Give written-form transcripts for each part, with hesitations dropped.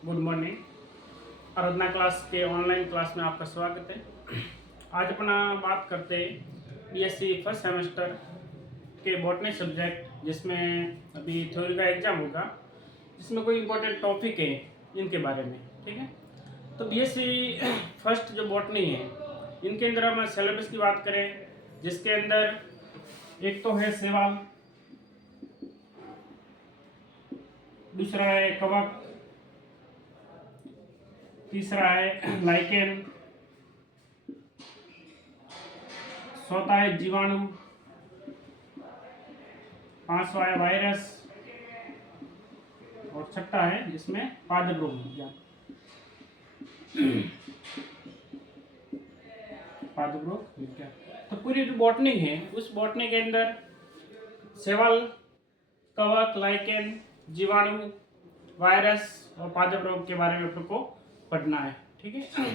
Good morning. Aradhana class के online class में आपका स्वागत है। आज अपना बात करते हैं बीएससी फर्स्ट सेमेस्टर के बॉटनी सब्जेक्ट, जिसमें अभी थ्योरी का एग्जाम होगा, जिसमें कोई इंपॉर्टेंट टॉपिक है इनके बारे में। ठीक है, तो बीएससी फर्स्ट जो बॉटनी है, इनके अंदर हम सिलेबस की बात करें, जिसके अंदर एक तो है शैवाल, दूसरा है कवक, तीसरा है लाइकेन, चौथा है जीवाणु, पांचवा है वायरस और छठा है जिसमें पादप रोग विज्ञान। पादप रोग विज्ञान। तो पूरी जो बॉटनी है, उस बॉटनी के अंदर शैवाल, कवक, लाइकेन, जीवाणु, वायरस और पादप रोग के बारे में अपन को पढ़ना है। ठीक है,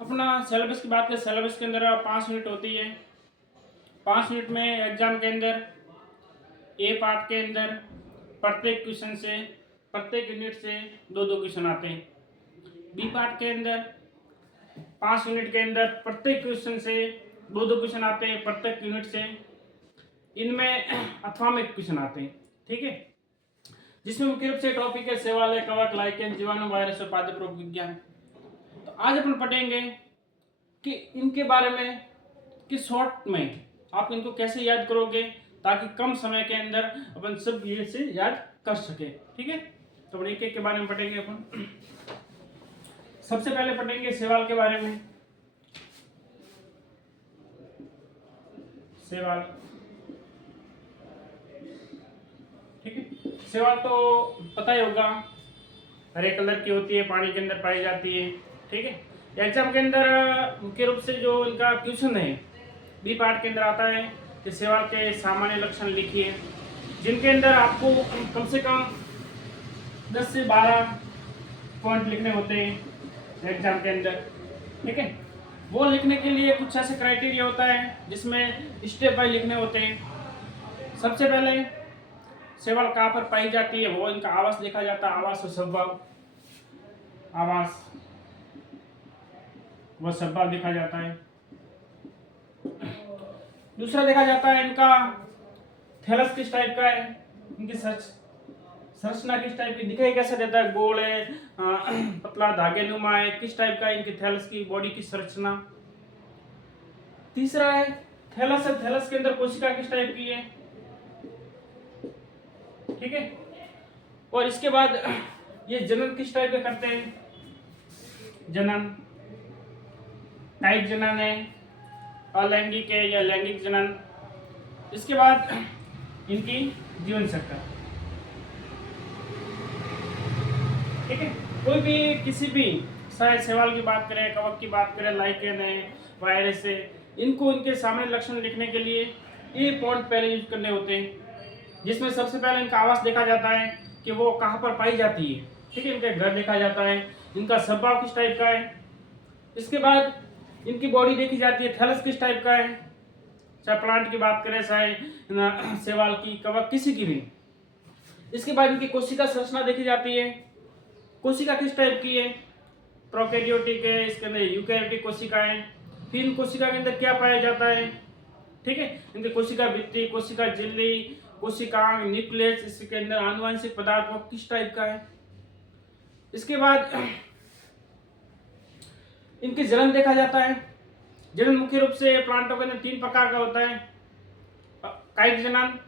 अपना सिलेबस की बात करें, सिलेबस के अंदर 5 यूनिट होती है। 5 यूनिट में एग्जाम के अंदर ए पार्ट के अंदर प्रत्येक क्वेश्चन से, प्रत्येक यूनिट से 2-2 क्वेश्चन आते हैं। बी पार्ट के अंदर 5 यूनिट के अंदर प्रत्येक क्वेश्चन से 2-2 क्वेश्चन आते हैं प्रत्येक यूनिट से। इनमें अथवा में क्वेश्चन आते हैं। ठीक है, जिसमें मुख्य रूप से टॉपिक है शैवाल, कवक, लाइकेन, जीवाणु, वायरस और पादप रोग विज्ञान। तो आज अपन पढ़ेंगे कि इनके बारे में कि शॉर्ट में आप इनको कैसे याद करोगे, ताकि कम समय के अंदर अपन सब ये से याद कर सके। ठीक है, तो अपन एक एक के बारे में पढ़ेंगे। अपन सबसे पहले पढ़ेंगे शैवाल के बारे में। शैवाल, ठीक है, शैवाल तो पता ही होगा, हरे कलर की होती है, पानी के अंदर पाई जाती है। ठीक है, एग्जाम के अंदर मुख्य रूप से जो इनका क्वेश्चन है बी पार्ट के अंदर आता है कि शैवाल के सामान्य लक्षण लिखिए, जिनके अंदर आपको कम से कम 10 से 12 पॉइंट लिखने होते हैं एग्जाम के अंदर। ठीक है, वो लिखने के लिए कुछ ऐसे क्राइटेरिया होता है जिसमें स्टेप बाय लिखने होते हैं। सबसे पहले शैवाल कहाँ पर पाई जाती है, वो इनका आवास देखा जाता है, आवास और स्वभाव। आवास व स्वभाव देखा जाता है। दूसरा देखा जाता है इनका थैलस किस टाइप का है, इनकी संरचना किस टाइप की, दिखाई कैसा देता है, गोल है, पतला धागे नुमा है, किस टाइप का है इनकी थैलस की बॉडी की संरचना। तीसरा है थैलस है, थैलस के अंदर कोशिका किस टाइप की है। ठीक है, और इसके बाद ये जनन किस टाइप के करते हैं, जनन टाइप जनन है, अलैंगिक है या लैंगिक जनन। इसके बाद इनकी जीवन चक्र। ठीक है, कोई भी किसी भी शायद शैवाल की बात करें, कवक की बात करें, लाइकेन है, वायरस है, इनको इनके सामान्य लक्षण लिखने के लिए ये पॉइंट पहले यूज करने होते हैं, जिसमें सबसे पहले इनका आवास देखा जाता है कि वो कहाँ पर पाई जाती है। ठीक है, इनके घर देखा जाता है, इनका स्वभाव किस टाइप का है। इसके बाद इनकी बॉडी देखी जाती है, थैलस किस टाइप का है, चाहे प्लांट की बात करें, चाहे शैवाल की, कवक, किसी की भी। इसके बाद इनकी कोशिका संरचना देखी जाती है, कोशिका किस टाइप की है, प्रोकैरियोटिक है, इसके अंदर यूकैरियोटिक कोशिका है। फिर इन कोशिका के अंदर क्या पाया जाता है। ठीक है, इनकी कोशिका भित्ति, कोशिका झिल्ली, कोशिकांग, न्यूक्लियस, इसके अंदर आनुवंशिक पदार्थ वो किस टाइप का है। इसके बाद इनकी जनन देखा जाता है। जनन मुख्य रूप से प्लांटों के अंदर 3 प्रकार का होता है, कायिक जनन,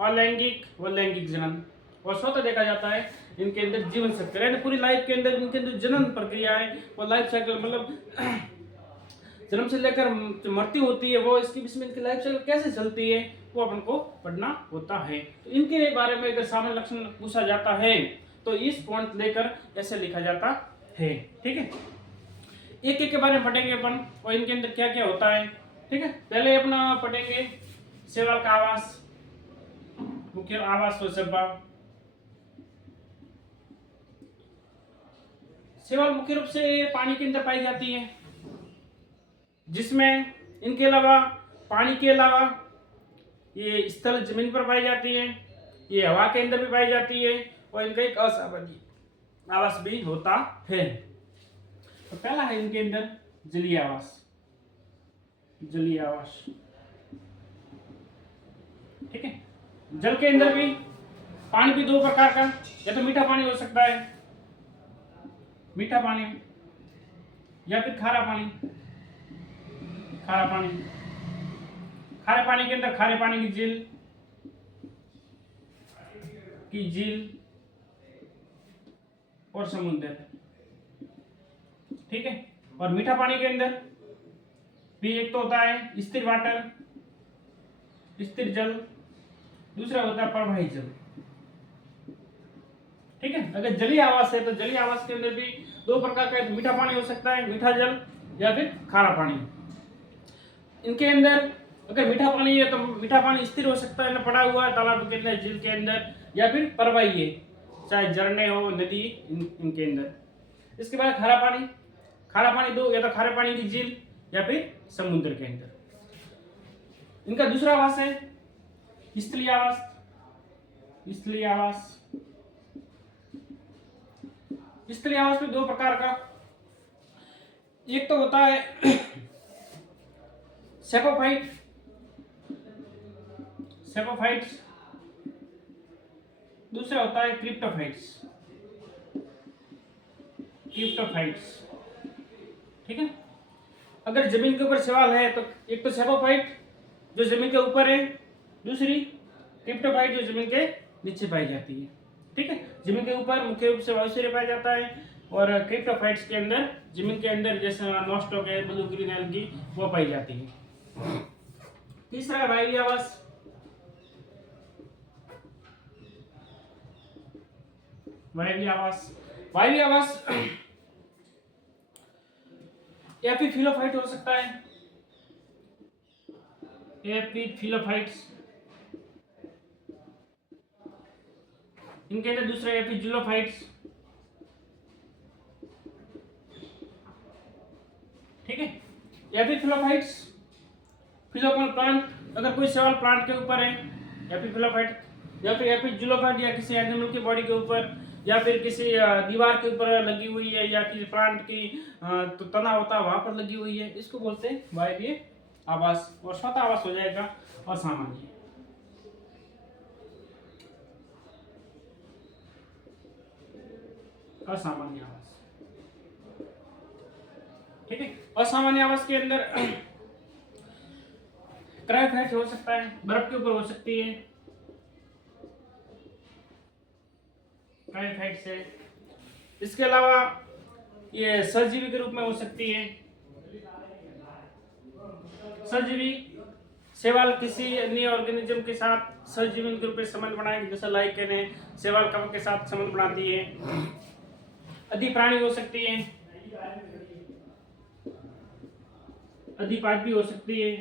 अलैंगिक व लैंगिक जनन। और स्वतः देखा जाता है इनके अंदर जीवन चक्र, यानी पूरी लाइफ के अंदर इनके अंदर जनन प्रक्रिया है, वो लाइफ साइकिल, मतलब जन्म से लेकर मृत्यु होती है, वो इसके बीच में इनकी लाइफ साइकिल कैसे चलती है, वो अपन को पढ़ना होता है। तो इनके बारे में अगर सामान्य लक्षण पूछा जाता है तो इस पॉइंट लेकर ऐसे लिखा जाता है। ठीक है, एक एक के बारे में पढ़ेंगे अपन और इनके अंदर क्या क्या होता है। ठीक है, पहले अपना पढ़ेंगे शैवाल का आवास, मुख्य आवास और स्वभाव। शैवाल मुख्य रूप से पानी के अंदर पाई जाती है, जिसमें इनके अलावा पानी के अलावा ये स्थल जमीन पर पाई जाती है, ये हवा के अंदर भी पाई जाती है, और इनका एक असामान्य आवास भी होता है। तो पहला है इनके अंदर जलीय आवास। जलीय आवास, ठीक है। जल के अंदर भी पानी भी दो प्रकार का, या तो मीठा पानी हो सकता है, मीठा पानी, या फिर खारा पानी। खारा पानी, खारे पानी के अंदर खारे पानी की झील और समुद्र, ठीक है। और मीठा पानी के अंदर भी एक तो होता है स्थिर वाटर, स्थिर जल, दूसरा होता है प्रवाही जल, ठीक है। अगर जलीय आवास है तो जलीय आवास के अंदर भी दो प्रकार का, मीठा पानी हो सकता है, मीठा जल, या फिर खारा पानी। इनके अंदर अगर मीठा पानी है तो मीठा पानी स्थिर हो सकता है, पड़ा हुआ है तालाब के अंदर, झील के अंदर, या फिर प्रवाही है, चाहे झरने हो, नदी, इनके अंदर। इसके बाद खारा पानी, खारा पानी दो, या तो खारे पानी की झील या फिर समुद्र के अंदर। इनका दूसरा आवास है स्थलीय आवास। स्थलीय आवास, स्थलीय आवास में दो प्रकार का, एक तो होता है सेपोफाइट, सेपोफाइट्स, दूसरा होता है क्रिप्टोफाइट्स, क्रिप्टोफाइट्स, ठीक है। अगर जमीन के ऊपर सवाल है तो एक तो सेपोफाइट जो जमीन के ऊपर है, दूसरी क्रिप्टोफाइट जो जमीन के नीचे पाई जाती है, ठीक है। जमीन के ऊपर मुख्य रूप से वायुसेर पाया जाता है, और क्रिप्टोफाइट्स के अंदर जमीन के अंदर जैसे नॉस्टॉक है, ब्लू ग्रीन एल्गी, वो पाई जाती है। तीसरा है वायवीय आवास। वायवीय आवास, वायवीय आवास एपिफिलोफाइट हो सकता है, एपिफिलोफाइट्स। इनके अंदर दूसरा एपिजुलोफाइट्स, ठीक है। एपिफिलोफाइट्स, फिलोपल प्लांट, अगर कोई सवाल प्लांट के ऊपर है, एपिफिलोफाइट, या फिर एपिजुलोफाइट या किसी एनिमल की बॉडी के ऊपर, या फिर किसी दीवार के ऊपर लगी हुई है, या किसी प्लांट की तो तना होता है वहां पर लगी हुई है, इसको बोलते हैं वायवीय आवास। और स्वतः आवास हो जाएगा असामान्य। असामान्य आवास, ठीक है। असामान्य आवास के अंदर क्रायोफाइट हो सकता है, बर्फ के ऊपर हो सकती है, क्रायोफाइट से। इसके अलावा ये सजीवी के रूप में हो सकती है। सजीवी शैवाल किसी अन्य ऑर्गेनिज्म के साथ सजीवी के रूप में संबंध बनाएगी, जैसे लाइकेन है, शैवाल कवक के साथ संबंध बनाती है। अधिप्राणी हो सकती है, अधिपादपी हो सकती है,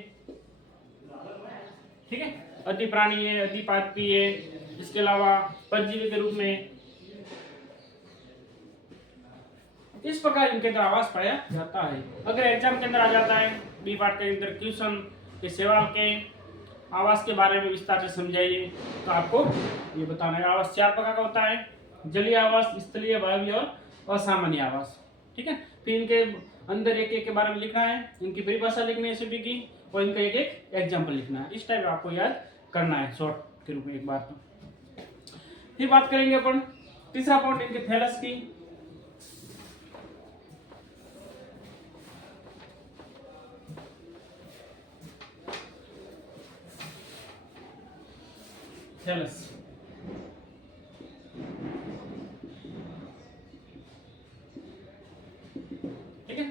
ठीक है। अधिप्राणी है, अधिपादपी है। इसके अलावा परजीवी के रूप में। इस प्रकार इनके अंदर आवास पाया जाता है। अगर एग्जाम के अंदर आ जाता है बी पार्ट के अंदर क्वेश्चन के शैवाल के आवास के बारे में विस्तार से समझाइए, तो आपको ये बताना है। आवास चार प्रकार का होता है, जलीय आवास, स्थलीय, वायवीय और असामान्य आवास, ठीक है। फिर इनके अंदर एक एक के बारे में लिखना है, इनकी परिभाषा लिखनी है एसवीपी की, और इनका एक एक एग्जाम्पल लिखना है। इस टाइप आपको याद करना है शॉर्ट के रूप में एक बार। तो फिर बात करेंगे अपन तीसरा पॉइंट इनके थैलस की। थैलस, ठीक है।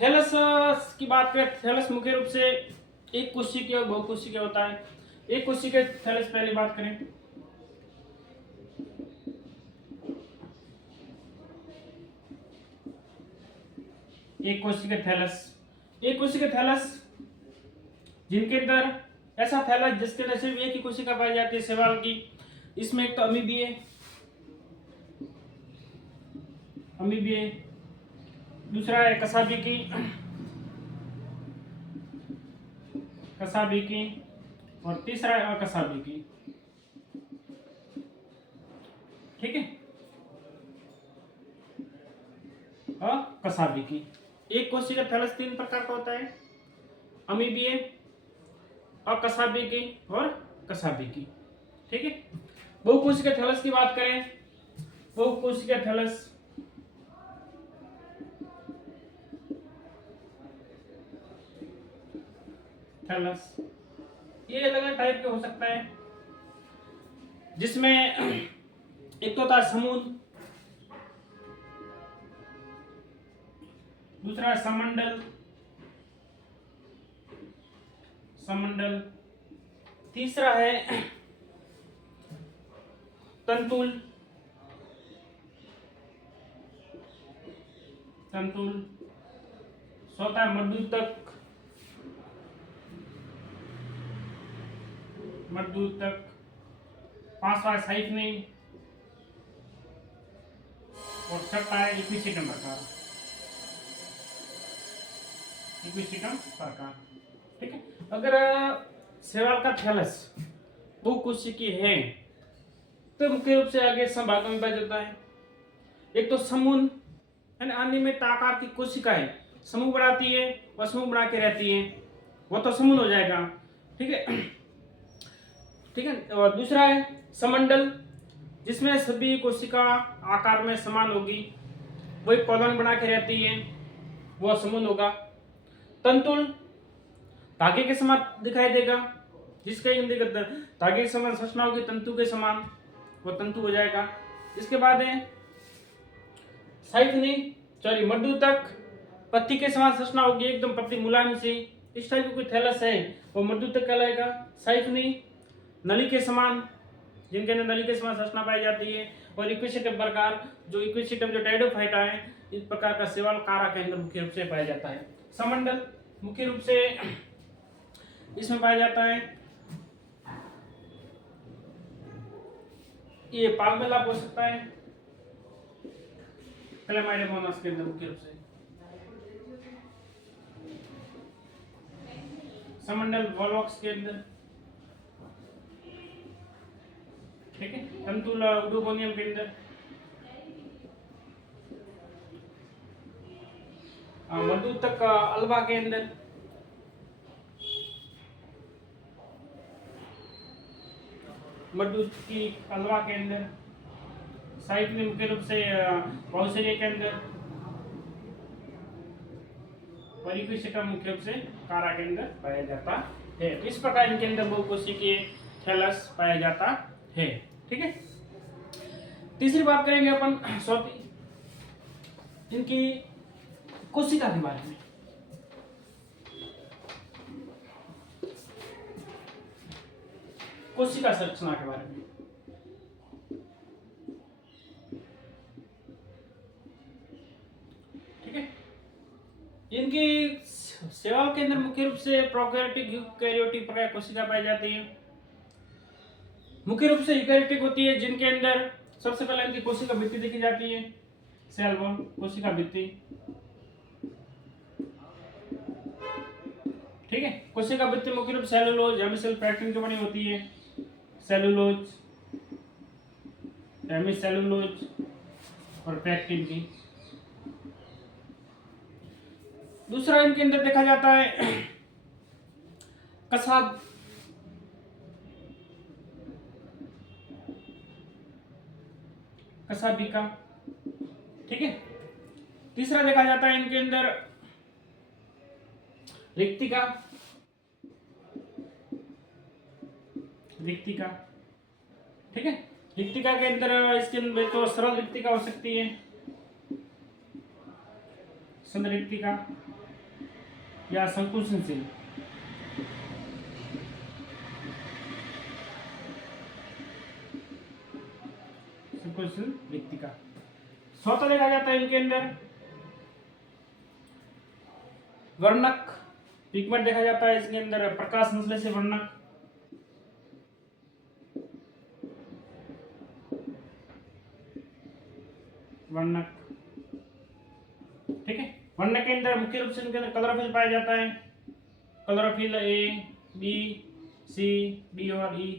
थैलस की बात करें, थैलस मुख्य रूप से एक कोशिकीय और बहुकोशिकीय होता है। एक कोशिकीय थैलस पहले बात करें, एक कोशिकीय थैलस। एक कोशिकीय थैलस जिनके अंदर ऐसा थैलस जिसके अंदर सिर्फ एक ही कोशिका पाई जाती है शैवाल की। इसमें एक तो अमीबीय, अमीबीय, दूसरा है कसाबीकी, कसाबीकी, और तीसरा है अकसाबीकी, ठीक है। अकशाभिकी। एक कोशिका थैलस 3 प्रकार का होता है, अमीबीय, अकशाभिकी और कशाभिकी। ठीक है। बहुकोशिका थैलस की बात करें, बहुकोशिका थैलस थैलस ये अलग अलग टाइप के हो सकता है, जिसमें एक तो होता है समूह, दूसरा है समंडल, समंडल, तीसरा है तंतुल, तंतुल, चौथा है मर्दूतक, मर्दूतक, पांचवा है साइफनी और छठा है इक्विसिटम प्रकार, इक्विसिटम प्रकार। ठीक है। अगर शैवाल का थैलस बहुकोशिकीय है तो मुख्य रूप से आगे संभागों में विभाजित होता है। एक तो समूह यानी अनियमित आकार की कोशिकाएं समूह बनाती है, वह समूह बना के रहती है, वो तो समूह हो जाएगा। ठीक है। ठीक है। और दूसरा है समंडल, जिसमें सभी कोशिका आकार में समान होगी, वही कॉलोन बना के रहती है, वह समूह होगा। तंतुल धागे के समान दिखाई देगा, जिसके धागे के समान संरचना होगी तंतु के समान, वो तंतु हो जाएगा। इसके बाद है साइफनी, सॉरी मर्दूतक, पत्ती के समान संरचना होगी, एकदम पत्ती मुलायम सी, इस टाइप की कोई थैलस है वो मर्दूतक कहलाएगा। साइफनी नली के समान, जिनके अंदर नली के समान संरचना पाई जाती है। और इक्विसिटम प्रकार, जो इक्विसिटम जो टेरिडोफाइटा है, इस प्रकार का शैवाल कारा के अंदर मुख्य रूप से पाया जाता है। समंडल मुख्य रूप से इसमें पाया जाता है, ये पाल्मेला हो सकता है, क्लेमाइडोमोनास के अंदर मुख्य रूप से। समंडल वॉलॉक्स के अंदर। ठीक है। तंतुल उडोगोनियम के अंदर, मर्दूतक अल्वा के अंदर, मर्दूत की अल्वा के अंदर, साइफनी मुख्य रूप से बाउसेरिया के अंदर, और इक्विसिटम मुख्य रूप से कारा के अंदर पाया जाता है। इस प्रकार इनके अंदर बहुकोशिकीय थैलस पाया जाता है। ठीक है। तीसरी बात करेंगे अपन इनकी कोशिका के बारे में। कोशिका संरचना के बारे में। ठीक है। इनकी शैवाल के अंदर मुख्य रूप से प्रोकैरियोटिक, यूकैरियोटिक प्रकार कोशिका पाई जाती है। मुख्य रूप से यूकैरियोटिक होती है, जिनके अंदर सबसे पहले इनकी कोशिका भित्ति देखी जाती है, सेल वॉल, कोशिका भित्ति। ठीक है। कोशिका भित्ति मुख्य रूप सेलुलोज, हेमिसेल पैक्टिन की बनी होती है, सेलुलोज, हेमिसेलुलोज और पैक्टिन की। दूसरा इनके अंदर देखा जाता है कसाब, कसाभिका। ठीक है। तीसरा देखा जाता है इनके अंदर रिक्तिका, रिक्तिका। ठीक है। रिक्तिका के अंदर इसके अंदर तो सरल रिक्तिका हो सकती है, संरिक्तिका या संकुचनशील। संकुचनशील रिक्तिका। चौथा देखा जाता है इनके अंदर वर्णक, पिगमेंट देखा जाता है इसके अंदर, प्रकाश संश्लेषी वर्णक। वर्णक। ठीक है। वर्णक के अंदर मुख्य रूप से इनके अंदर क्लोरोफिल पाया जाता है, chlorophyll A, B, C, D और ई।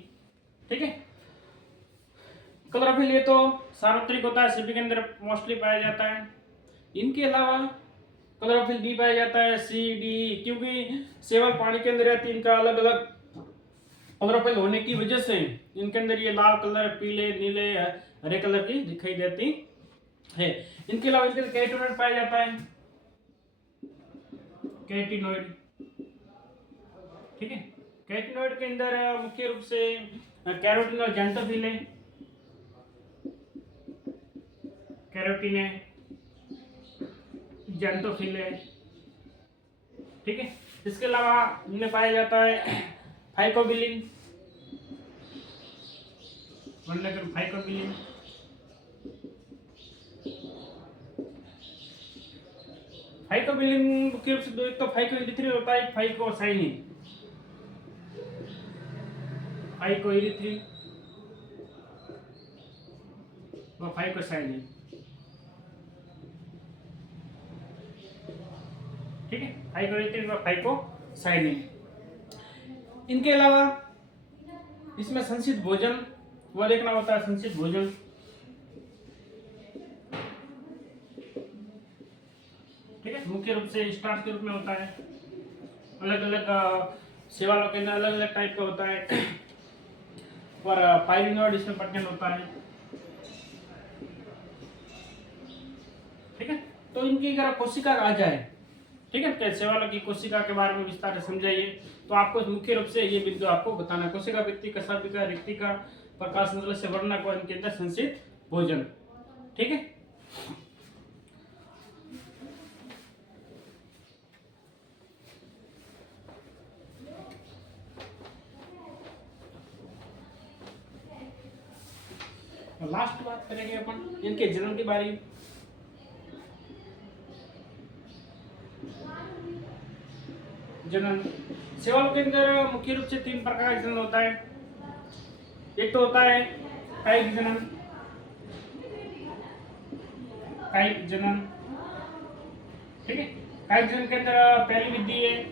ठीक है। क्लोरोफिल ये तो सार्वत्रिक होता है, सभी के अंदर मोस्टली पाया जाता है। इनके अलावा क्लोरोफिल डी पाया जाता है, सी, डी, क्योंकि शैवाल पानी के अंदर रहती है, इनका अलग अलग क्लोरोफिल होने की वजह से इनके अंदर ये लाल कलर, पीले, नीले, हरे कलर की दिखाई देती है। इनके अलावा इनके कैरोटीनॉइड पाया जाता है, कैरोटीनॉइड, ठीक है। कैरोटीनॉइड के अंदर मुख्य रूप से कैरोटीन और जेंटोफिल है, कैरोटीन है, जेंटोफिल है, ठीक है। इसके अलावा इनमें पाया जाता है फाइकोबिलिन, फाइकोबिलिन, फाइकोबिलिन मुख्य रूप से दो, एक तो फाइकोइरिथ्रिन होता है, एक फाइकोसाइनिन, फाइकोइरिथ्रिन व फाइकोसाइनिन, ठीक है, फाइकोइरिथ्रिन व फाइकोसाइनिन। इनके अलावा इसमें संचित भोजन वह देखना होता है, संचित भोजन, ठीक है, मुख्य रूप से स्टार्च के रूप में होता है, अलग अलग शैवालों के अंदर अलग अलग टाइप का होता है, और पाइरिनॉइड इसमें प्रेजेंट होता है, ठीक है। तो इनकी अगर कोशिका आ जाए, ठीक है, तो शैवालों की कोशिका के बारे में विस्तार से समझाइए, तो आपको मुख्य रूप से ये बिंदु आपको बताना है, कोशिका व्यक्ति का, शब्द का, रिक्ति का, प्रकाश संश्लेषण से वर्णक व इनके अंदर संचित भोजन, ठीक है। लास्ट बात करेंगे अपन इनके जन्म के बारे में। जनन शैवाल के अंदर मुख्य रूप से 3 प्रकार का जनन होता है। एक तो होता है कायिक जनन, कायिक जनन, ठीक है। कायिक जनन के अंदर पहली विधि है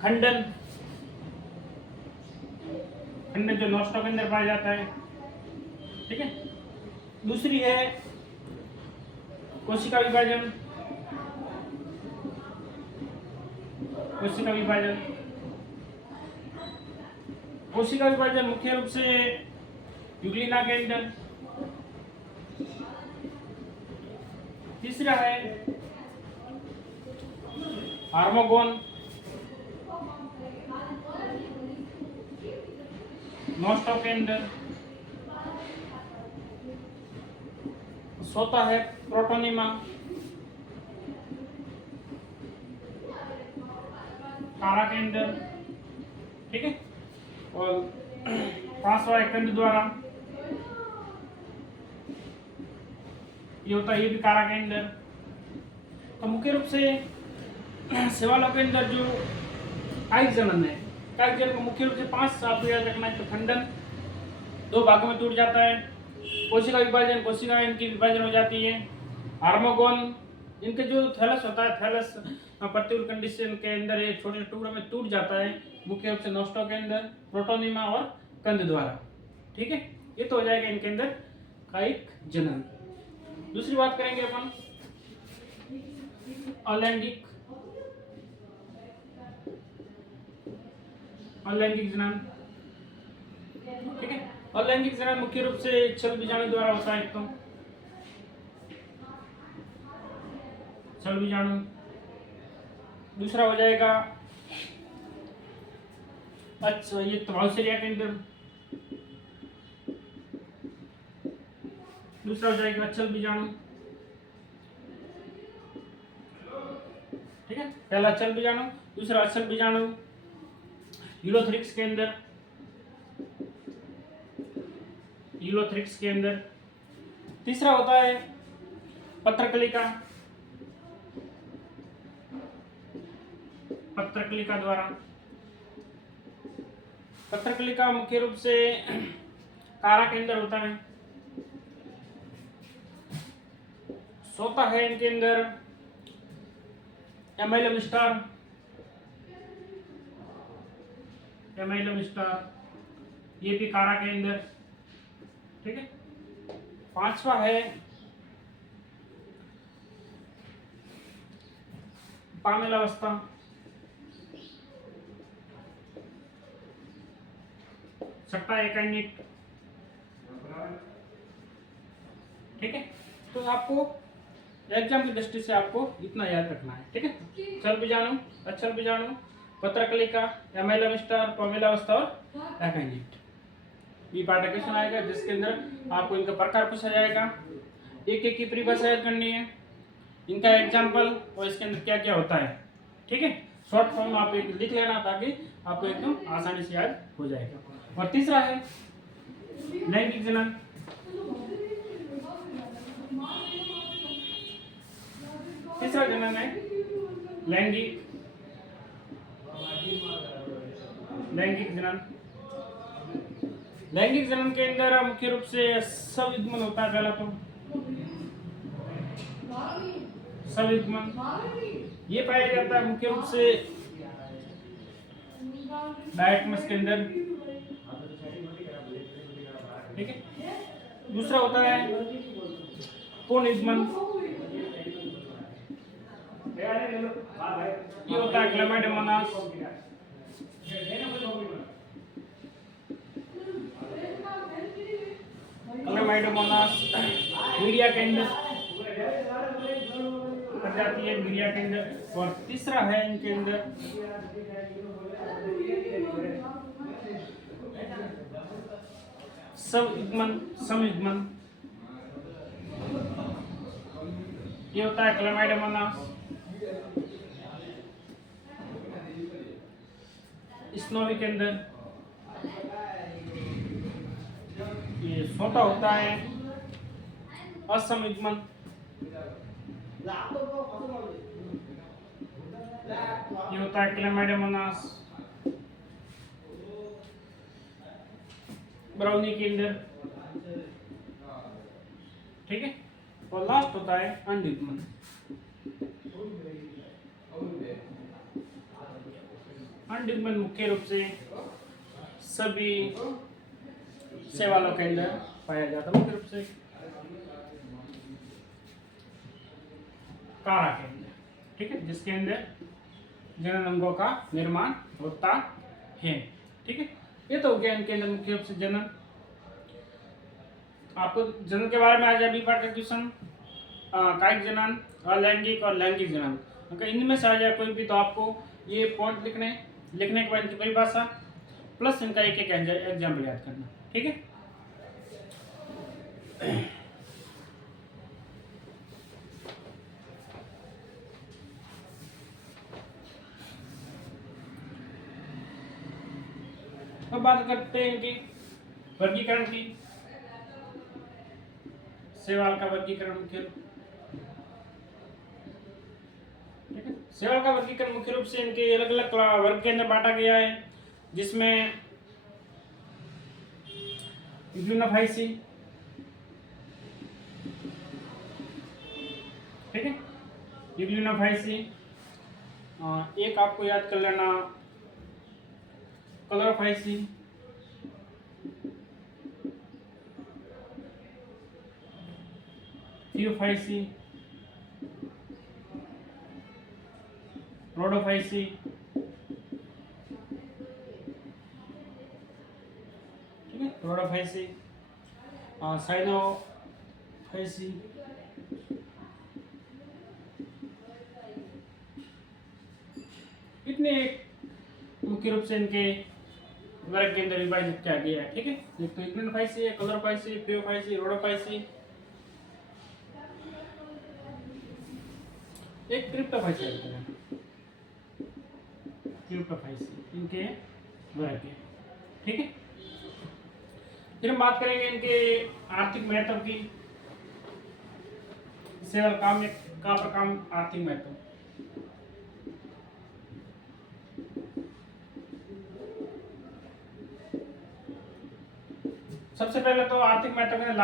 खंडन, खंडन जो नॉस्टो के अंदर पाया जाता है, ठीक है। दूसरी है कोशिका विभाजन, कोशिका विभाजन, कोशिका विभाजन मुख्य रूप से यूग्लिना के अंदर। तीसरा है हार्मोगोन, नॉस्टो के अंदर। चौथा है प्रोटोनिमा, कारा के अंदर, ठीक है। और 5वां है कंद द्वारा, ये होता है, ये भी कारा के अंदर। तो मुख्य रूप से शैवालों के अंदर जो कायिक जनन है, कायिक जनन को मुख्य रूप से 5 आपको याद रखना है। तो खंडन 2 भागों में टूट जाता है, कोशिका विभाजन, कोशिका इनकी विभाजन हो जाती है। हार्मोगोन, इनके जो थैलस होता है, थैलस प्रतिकूल कंडीशन के अंदर ये छोटे टुकड़ों में टूट जाता है, मुख्य रूप से नॉस्टो के अंदर, प्रोटोनिमा और कंद द्वारा, ठीक है। ये तो हो जाएगा इनके अंदर कायिक जनन। दूसरी बात करेंगे अपन अलैंगिक, अलैंगिक जनन, ठीक है। अलैंगिक जनन मुख्य रूप से छल बीजाणु द्वारा होता है। तो छल बीजाणु। दूसरा हो जाएगा अच्छा, ये तमाउसेरिया के अंदर। दूसरा हो जाएगा अच्छल बीजाणु, ठीक है। पहला अच्छल बीजाणु, दूसरा अच्छल बीजाणु यूलोथ्रिक्स के अंदर, यूलोथ्रिक्स के अंदर। तीसरा होता है पत्रकलिका, पत्रकलिका द्वारा। पत्रकलिका मुख्य रूप से कारा के अंदर होता है। सोता है इनके अंदर एमाइलम स्टार, एमाइलम स्टार, ये भी कारा के अंदर, ठीक है। 5वां है पामेलावस्था, छठा एकाइनिट। ठीक है, तो आपको एग्जाम की दृष्टि से आपको इतना याद रखना है। ठीक है, चल बीजाणु, अचल बीजाणु, पत्रकलिका, एमेलाविस्टा, पामेलावस्था और एकाइनिट। ये पार्ट क्वेश्चन आएगा जिसके अंदर आपको इनका प्रकार पूछा जाएगा, एक एक की परिभाषा याद करनी है, इनका एग्जाम्पल और इसके अंदर क्या क्या होता है। ठीक है, शॉर्ट फॉर्म में आप एक लिख लेना ताकि आपको एकदम आसानी से याद हो जाएगा। और तीसरा है लैंगिक जनन। तीसरा जनन है लैंगिक जनन। लैंगिक जनन के अंदर मुख्य रूप से सयुग्मन होता है। पहला तो सयुग्मन ये पाया जाता है मुख्य रूप से डायटमस के अंदर। ठीक है, दूसरा होता है पूर्ण युग्मन, ये होता है क्लेमाइडोमोनास। क्लेमाइडोमोनास मीडिया के अंदर जाती है, मीडिया के अंदर। और तीसरा है इनके अंदर समयुग्मन, ये होता है क्लेमाइडोमोनास। स्नोवी के अंदर ये छोटा होता है असमयुग्मन। ये होता है क्लेमाइडोमोनास। ब्राउनी के अंदर। ठीक है, और लास्ट होता है अंडयुग्मन। अंडयुग्मन मुख्य रूप से सभी शैवालों के अंदर पाया जाता है, मुख्य रूप से कारा के अंदर। ठीक है, जिसके अंदर जनन अंगों का निर्माण होता है। ठीक है, ये तो हो गया इनके अंदर मुख्य रूप से जनन। आपको जनन के बारे में आज अभी पाठ का क्वेश्चन कायिक जनन, अलैंगिक और लैंगिक जनन, अगर इनमें से आ जाए कोई भी तो आपको ये पॉइंट लिखने के बाद इनकी परिभाषा प्लस इनका एक एक एग्जाम्पल याद करना। ठीक है, अब बात करते हैं इनकी वर्गीकरण की। शैवाल का वर्गीकरण मुख्य रूप, ठीक है, शैवाल का वर्गीकरण मुख्य रूप से इनके अलग अलग वर्ग के अंदर बांटा गया है, जिसमें यूग्लिनोफाइसी। ठीक है, यूग्लिनोफाइसी। एक आपको याद कर लेना क्लोरोफाइसी, थियोफाइसी, रोडोफाइसी, ठीक है, रोडोफाइसी, साइनोफाइसी, इतने मुख्य रूप से इनके वर्ग के अंदर विभाजित किया गया है। ठीक है, एक तो यूग्लिनोफाइसी है, क्लोरोफाइसी, थियोफाइसी, रोडोफाइसी, एक क्रिप्टोफाइसी है। क्रिप्टोफाइसी इनके वर्ग है। ठीक है, फिर हम बात करेंगे इनके आर्थिक महत्व की। शैवाल का प्रकार आर्थिक महत्व। सबसे पहले तो आर्थिक महत्व में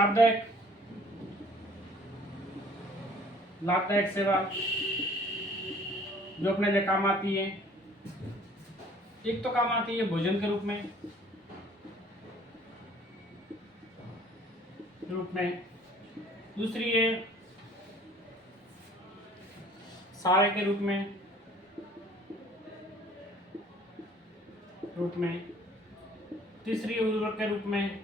लाभदायक सेवा जो अपने लिए काम आती है। एक तो काम आती है भोजन के रूप में, दूसरी है सारे के रूप में, रूप में, तीसरी उर्वरक के रूप में,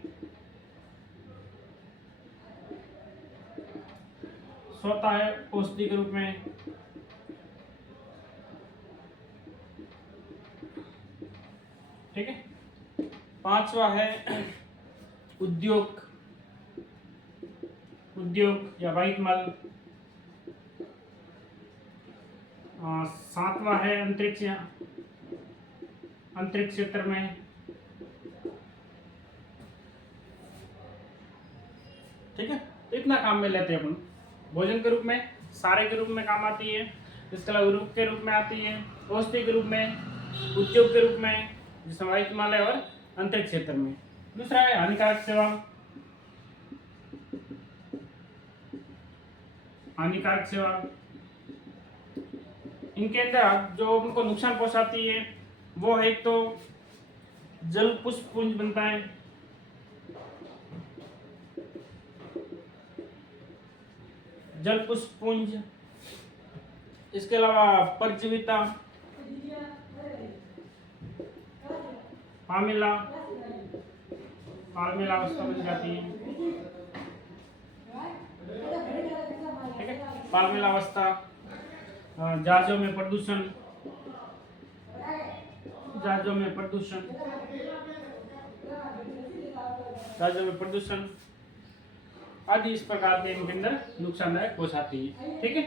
चौथा है औषधि के रूप में, ठीक है। पांचवा है उद्योग या वाहित मल। सातवां है अंतरिक्ष क्षेत्र में, ठीक है। इतना काम में लेते हैं अपन। भोजन के रूप में, सारे के रूप में काम आती है, इसके अलावा रूप के रूप में आती है, औषधि के रूप में, उद्योग के रूप में जिसमें वाहित मल है, और अंतरिक्ष क्षेत्र में। दूसरा है हानिकारक सेवा। हानिकारक सेवा इनके अंदर जो उनको नुकसान पहुंचाती है वो है, एक तो जल पुष्प पुंज बनता है, जल पुष्प पुंज। इसके अलावा परजीविता, पामेला अवस्था बन जाती है, ठीक है। पामेला अवस्था, जहाजों में प्रदूषण आदि इस प्रकार के इनके अंदर नुकसानदायक हो जाती है, ठीक है।